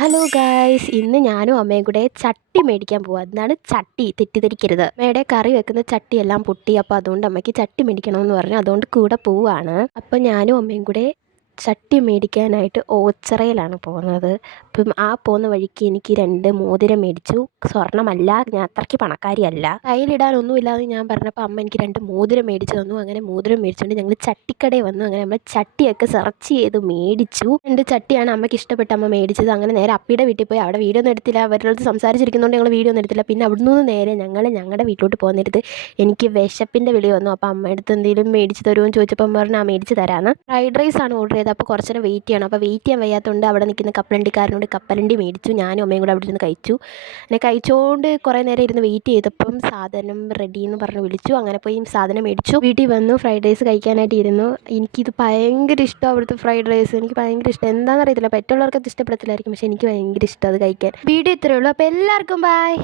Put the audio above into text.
Hello guys ഇന്ന് ഞാനും അമ്മയും കൂടെ ചട്ടി മേടിക്കാൻ പോവാ. അതാണ് ചട്ടി തെറ്റിദ്ധരിക്കരുത്. അമ്മയുടെ കറി വെക്കുന്ന ചട്ടിയെല്ലാം പൊട്ടി. അപ്പോൾ അതുകൊണ്ട് അമ്മയ്ക്ക് ചട്ടി മേടിക്കണമെന്ന് പറഞ്ഞു. അതുകൊണ്ട് കൂടെ പോവാണ്. അപ്പോൾ ഞാനും അമ്മയും കൂടെ ചട്ടി മേടിക്കാനായിട്ട് ഓച്ചറയിലാണ് പോകുന്നത്. അപ്പം ആ പോകുന്ന വഴിക്ക് എനിക്ക് രണ്ട് മോതിരം മേടിച്ചു. സ്വർണമല്ല ഞാൻ അത്രയ്ക്ക് പണക്കാരിയല്ല. കയ്യിലിടാനൊന്നുമില്ലാതെ ഞാൻ പറഞ്ഞപ്പോൾ അമ്മ എനിക്ക് രണ്ട് മോതിരം മേടിച്ചു തന്നു. അങ്ങനെ മോതിരം മേടിച്ചുകൊണ്ട് ഞങ്ങൾ ചട്ടിക്കടയിൽ വന്നു. അങ്ങനെ നമ്മൾ ചട്ടിയൊക്കെ സെർച്ച് ചെയ്ത് മേടിച്ചു. രണ്ട് ചട്ടിയാണ് അമ്മയ്ക്ക് ഇഷ്ടപ്പെട്ട അമ്മ മേടിച്ചത്. അങ്ങനെ നേരെ അപ്പിയുടെ വീട്ടിൽ പോയി. അവിടെ വീഡിയോ ഒന്നും എടുത്തില്ല. അവരുടെ സംസാരിച്ചിരിക്കുന്നതുകൊണ്ട് ഞങ്ങൾ വീഡിയോ ഒന്നും എടുത്തില്ല. പിന്നെ അവിടെ നിന്ന് നേരെ ഞങ്ങൾ ഞങ്ങളുടെ വീട്ടിലോട്ട് പോകുന്നിടത്ത് എനിക്ക് വിശപ്പിന്റെ വിളി വന്നു. അപ്പോൾ അമ്മ അടുത്ത് എന്തെങ്കിലും മേടിച്ച് തരുമോ എന്ന് ചോദിച്ചപ്പോൾ അമ്മ പറഞ്ഞു ആ മേടിച്ച് തരാമെന്ന് ഫ്രൈഡ് റൈസ് ആണ് ഓർഡർ ചെയ്തത്. അപ്പോൾ കുറച്ച് നേരം വെയിറ്റ് ചെയ്യണം. അപ്പോൾ വെയിറ്റ് ചെയ്യാൻ വയ്യാത്തതുകൊണ്ട് അവിടെ നിൽക്കുന്ന കപ്പലണ്ടിക്കാരനോട് കപ്പലണ്ടി മേടിച്ചു. ഞാനും അമ്മയും കൂടെ അവിടെ ഇരുന്ന് കഴിച്ചു. പിന്നെ കഴിച്ചുകൊണ്ട് കുറേ നേരം ഇരുന്ന് വെയിറ്റ് ചെയ്തപ്പം സാധനം റെഡി എന്ന് പറഞ്ഞ് വിളിച്ചു. അങ്ങനെ പോയി സാധനം മേടിച്ചു. വീട്ടിൽ വന്നു. ഫ്രൈഡ് റൈസ് കഴിക്കാനായിട്ട് ഇരുന്നു. എനിക്കിത് ഭയങ്കര ഇഷ്ടം അവിടുത്തെ ഫ്രൈഡ് റൈസ് എനിക്ക് ഭയങ്കര ഇഷ്ടം. എന്താണെന്ന് അറിയത്തില്ല. മറ്റുള്ളവർക്ക് അത് ഇഷ്ടപ്പെടത്തില്ലായിരിക്കും. പക്ഷേ എനിക്ക് ഭയങ്കര ഇഷ്ടം അത് കഴിക്കാൻ. വീഡിയോ ഇത്രയേ ഉള്ളൂ. അപ്പോൾ എല്ലാവർക്കും ബൈ